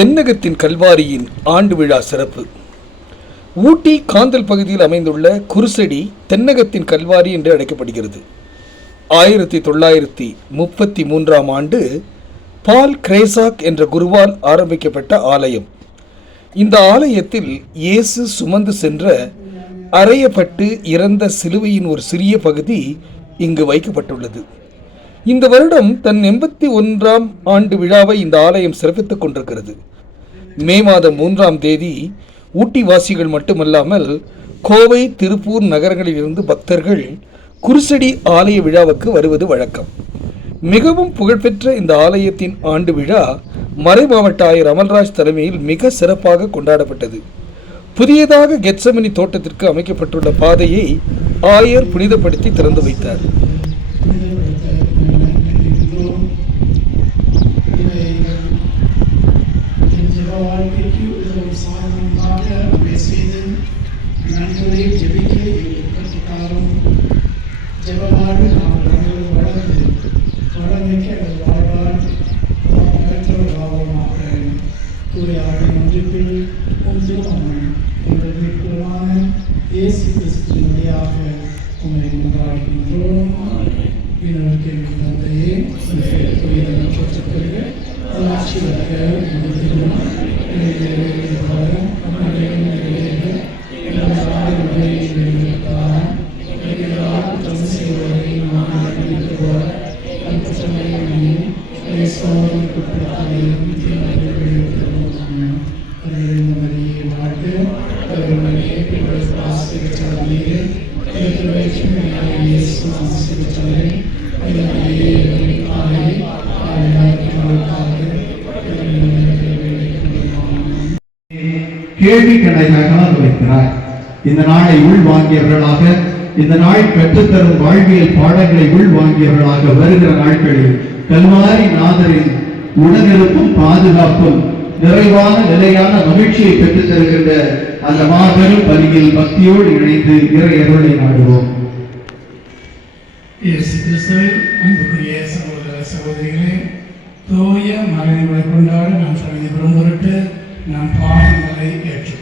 தென்னகத்தின் கல்வாரியின் ஆண்டு விழா சிறப்பு. ஊட்டி காந்தல் பகுதியில் அமைந்துள்ள குருசடி தென்னகத்தின் கல்வாரி என்று அழைக்கப்படுகிறது. ஆயிரத்தி தொள்ளாயிரத்தி முப்பத்தி மூன்றாம் ஆண்டு பால் கிரேசாக் என்ற குருவால் ஆரம்பிக்கப்பட்ட ஆலயம். இந்த ஆலயத்தில் இயேசு சுமந்து சென்ற அறையப்பட்டு இறந்த சிலுவையின் ஒரு சிறிய பகுதி இங்கு வைக்கப்பட்டுள்ளது. இந்த வருடம் தன் எண்பத்தி ஒன்றாம் ஆண்டு விழாவை இந்த ஆலயம் சிறப்பித்துக் கொண்டிருக்கிறது. மே மாதம் மூன்றாம் தேதி ஊட்டி வாசிகள் மட்டுமல்லாமல் கோவை திருப்பூர் நகரங்களிலிருந்து பக்தர்கள் குருசடி ஆலய விழாவுக்கு வருவது வழக்கம். மிகவும் புகழ்பெற்ற இந்த ஆலயத்தின் ஆண்டு விழா மறை மாவட்ட ஆயர் அமல்ராஜ் தலைமையில் மிக சிறப்பாக கொண்டாடப்பட்டது. புதியதாக கெட்சமணி தோட்டத்திற்கு அமைக்கப்பட்டுள்ள பாதையை ஆயர் புனிதப்படுத்தி திறந்து வைத்தார். கேள்வி கணையாக வைக்கிறார் இந்த நாளை உள்வாங்கியவர்களாக இந்த நாள் பெற்றுத்தரும் வாழ்வியல் பாடங்களை உள்வாங்கியவர்களாக வருகிற நாட்களில் கல்வாரி நாதரின் உடனிருப்பும் பாதுகாப்பும் நிறைவான நிலையான மகிழ்ச்சியை பெற்றுத் தருகின்ற அந்த மாபெரும் பலியில் பக்தியோடு இணைந்து இறை அருளை நாடுவோம். இயேசு அன்புக்குரிய சகோதர சகோதரிகளே தூய மறைமுறை கொண்டாடும் நம்பிக்கை ஏற்று